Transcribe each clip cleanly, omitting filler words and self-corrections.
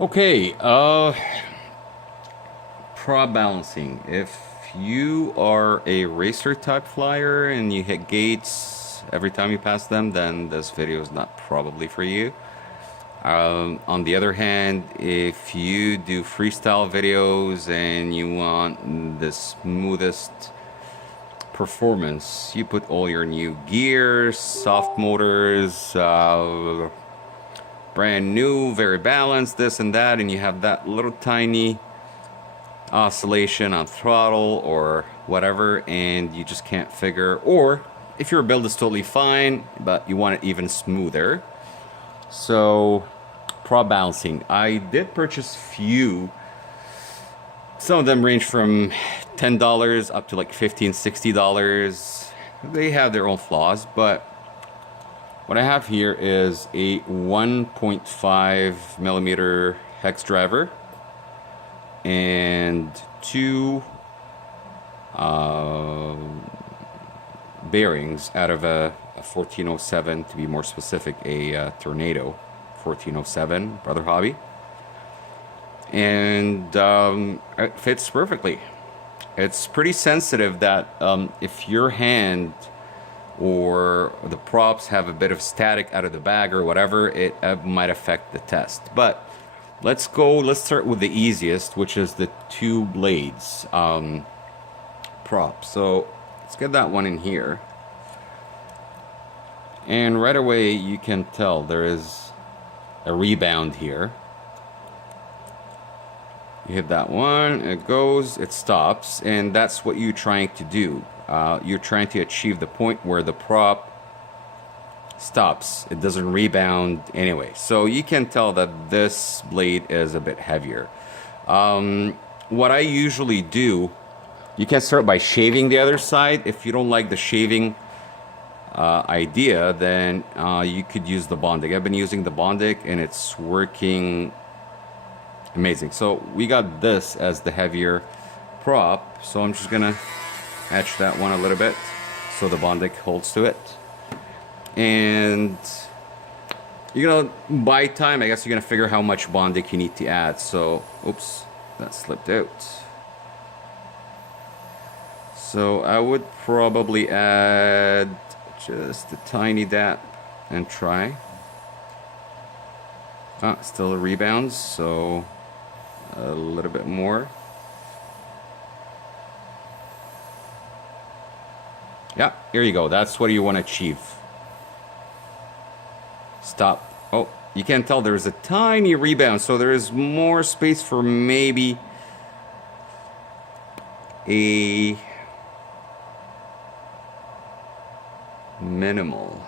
Okay, prop balancing. If you are a racer type flyer and you hit gates every time you pass them, then this video is not probably for you. On the other hand, if you do freestyle videos and you want the smoothest performance, you put all your new gears, soft motors, brand new, very balanced, this and that, and you have that little tiny oscillation on throttle or whatever, and you just can't figure. Or if your build is totally fine but you want it even smoother, so prop balancing, I did purchase few. Some of them range from $10 up to like $15, $60. They have their own flaws, but what I have here is a 1.5 millimeter hex driver and two bearings out of a 1407, to be more specific, a Tornado 1407, Brother Hobby. And it fits perfectly. It's pretty sensitive that if your hand or the props have a bit of static out of the bag or whatever, it might affect the test. But let's start with the easiest, which is the two blades prop. So let's get that one in here. And right away you can tell there is a rebound here. You hit that one, it goes, it stops, and that's what you're trying to do. You're trying to achieve the point where the prop stops. It doesn't rebound anyway. So you can tell that this blade is a bit heavier. What I usually do, you can start by shaving the other side. If you don't like the shaving idea, then you could use the Bondic. I've been using the Bondic and it's working amazing. So we got this as the heavier prop, so I'm just gonna etch that one a little bit so the Bondic holds to it. And you're gonna buy time. I guess you're gonna figure how much Bondic you need to add. So oops, that slipped out. So I would probably add just a tiny dab and try. Still rebounds, so a little bit more. Yeah, here you go. That's what you want to achieve. Stop. Oh, you can tell there's a tiny rebound, so there is more space for maybe a minimal.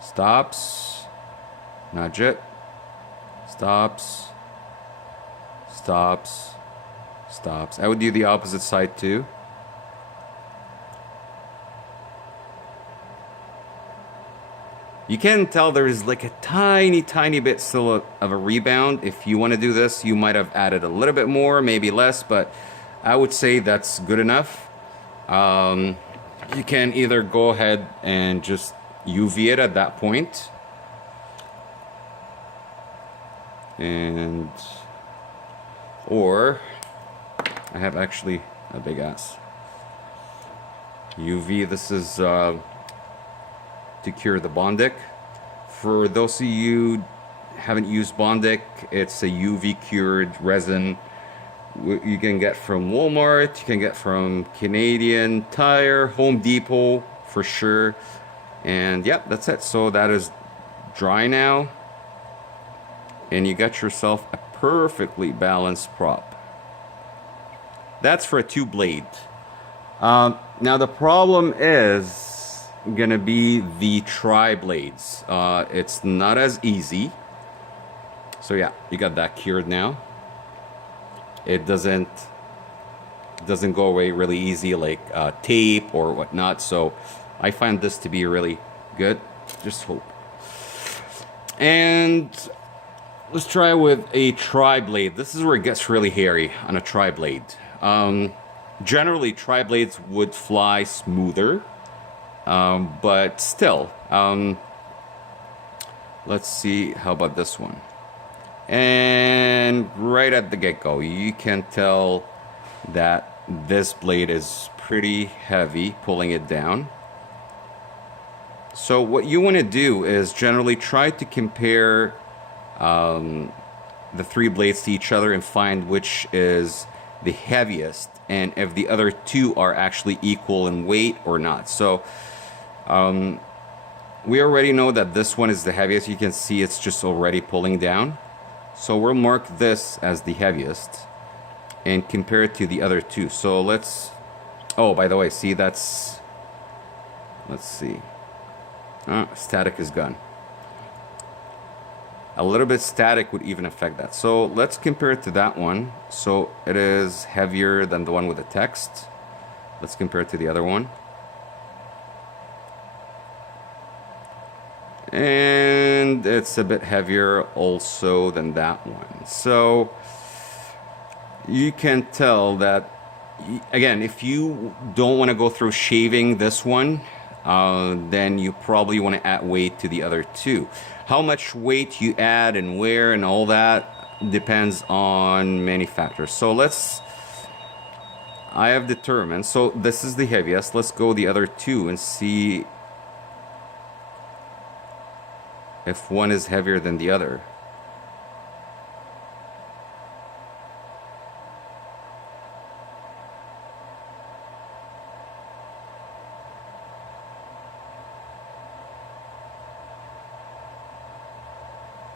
Stops. Nudge it. Stops. Stops. Stops. I would do the opposite side too. You can tell there is like a tiny bit still of a rebound. If you want to do this, you might have added a little bit more, maybe less, but I would say that's good enough. You can either go ahead and just UV it at that point, and or I have actually a big ass UV. This is to cure the Bondic. For those of you haven't used Bondic, it's a UV cured resin you can get from Walmart, you can get from Canadian Tire, Home Depot for sure. And yep, that's it. So that is dry now, and you got yourself a perfectly balanced prop. That's for a two blade. Now the problem is gonna be the tri blades. It's not as easy. So yeah, you got that cured now. It doesn't go away really easy like tape or whatnot. So I find this to be really good. Just hope. And let's try with a tri-blade. This is where it gets really hairy on a tri-blade. Generally, tri-blades would fly smoother, but still, Let's see, how about this one? And right at the get-go, you can tell that this blade is pretty heavy, pulling it down. So what you want to do is generally try to compare the three blades to each other and find which is the heaviest, and if the other two are actually equal in weight or not. So we already know that this one is the heaviest. You can see it's just already pulling down. So we'll mark this as the heaviest and compare it to the other two. So let's, oh, by the way, see, that's, let's see. Static is gone. A little bit static would even affect that. So let's compare it to that one. So it is heavier than the one with the text. Let's compare it to the other one. And it's a bit heavier also than that one. So you can tell that, again, if you don't want to go through shaving this one, then you probably want to add weight to the other two. How much weight you add and where and all that depends on many factors. So I have determined, so this is the heaviest. Let's go the other two and see if one is heavier than the other.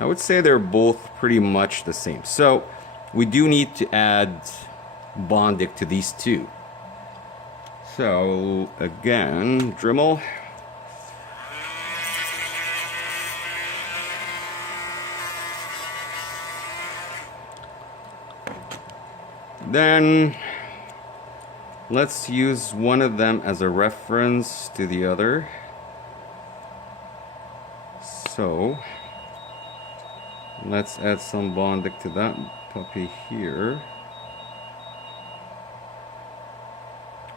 I would say they're both pretty much the same. So we do need to add Bondic to these two. So again, Dremel. Then let's use one of them as a reference to the other. So let's add some Bondic to that puppy here.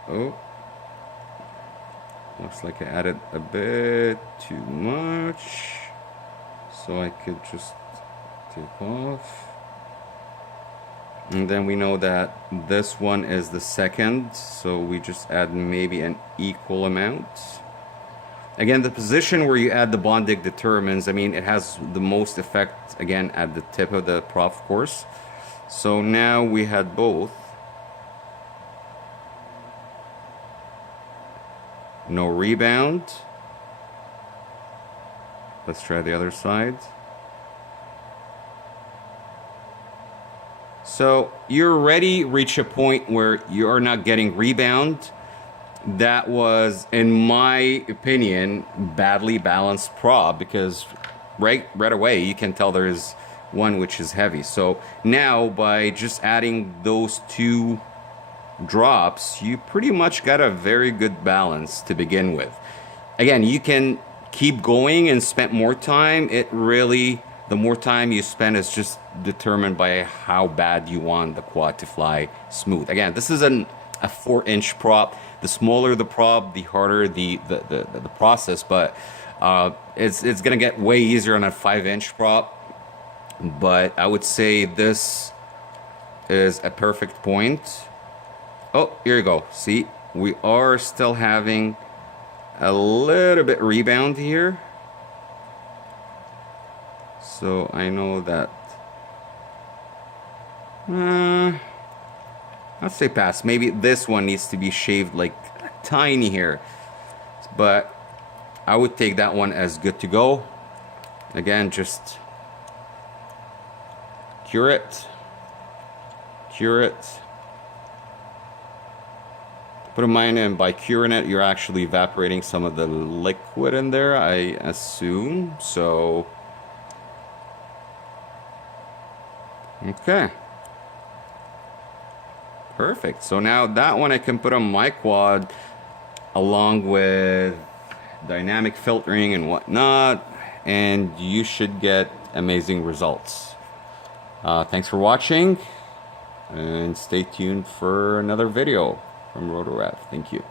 Oh, looks like I added a bit too much, so I could just take off. And then we know that this one is the second, so we just add maybe an equal amount. Again, the position where you add the Bondic determines, I mean, it has the most effect, again, at the tip of the prop, of course. So now we had both. No rebound. Let's try the other side. So you already reach a point where you're not getting rebound. That was, in my opinion, badly balanced prop, because right away you can tell there's one which is heavy. So now by just adding those two drops, you pretty much got a very good balance to begin with. Again, you can keep going and spend more time. It really, the more time you spend is just determined by how bad you want the quad to fly smooth. Again, this is a 4-inch prop. The smaller the prop, the harder the process, but it's gonna get way easier on a 5-inch prop. But I would say this is a perfect point. Oh, here you go. See, we are still having a little bit rebound here. So I know that, I'd say pass. Maybe this one needs to be shaved like tiny here, but I would take that one as good to go. Again, just cure it, put a mine in. By curing it, you're actually evaporating some of the liquid in there, I assume. So okay, perfect. So now that one I can put on my quad along with dynamic filtering and whatnot, and you should get amazing results. Thanks for watching, and stay tuned for another video from RotoRev. Thank you.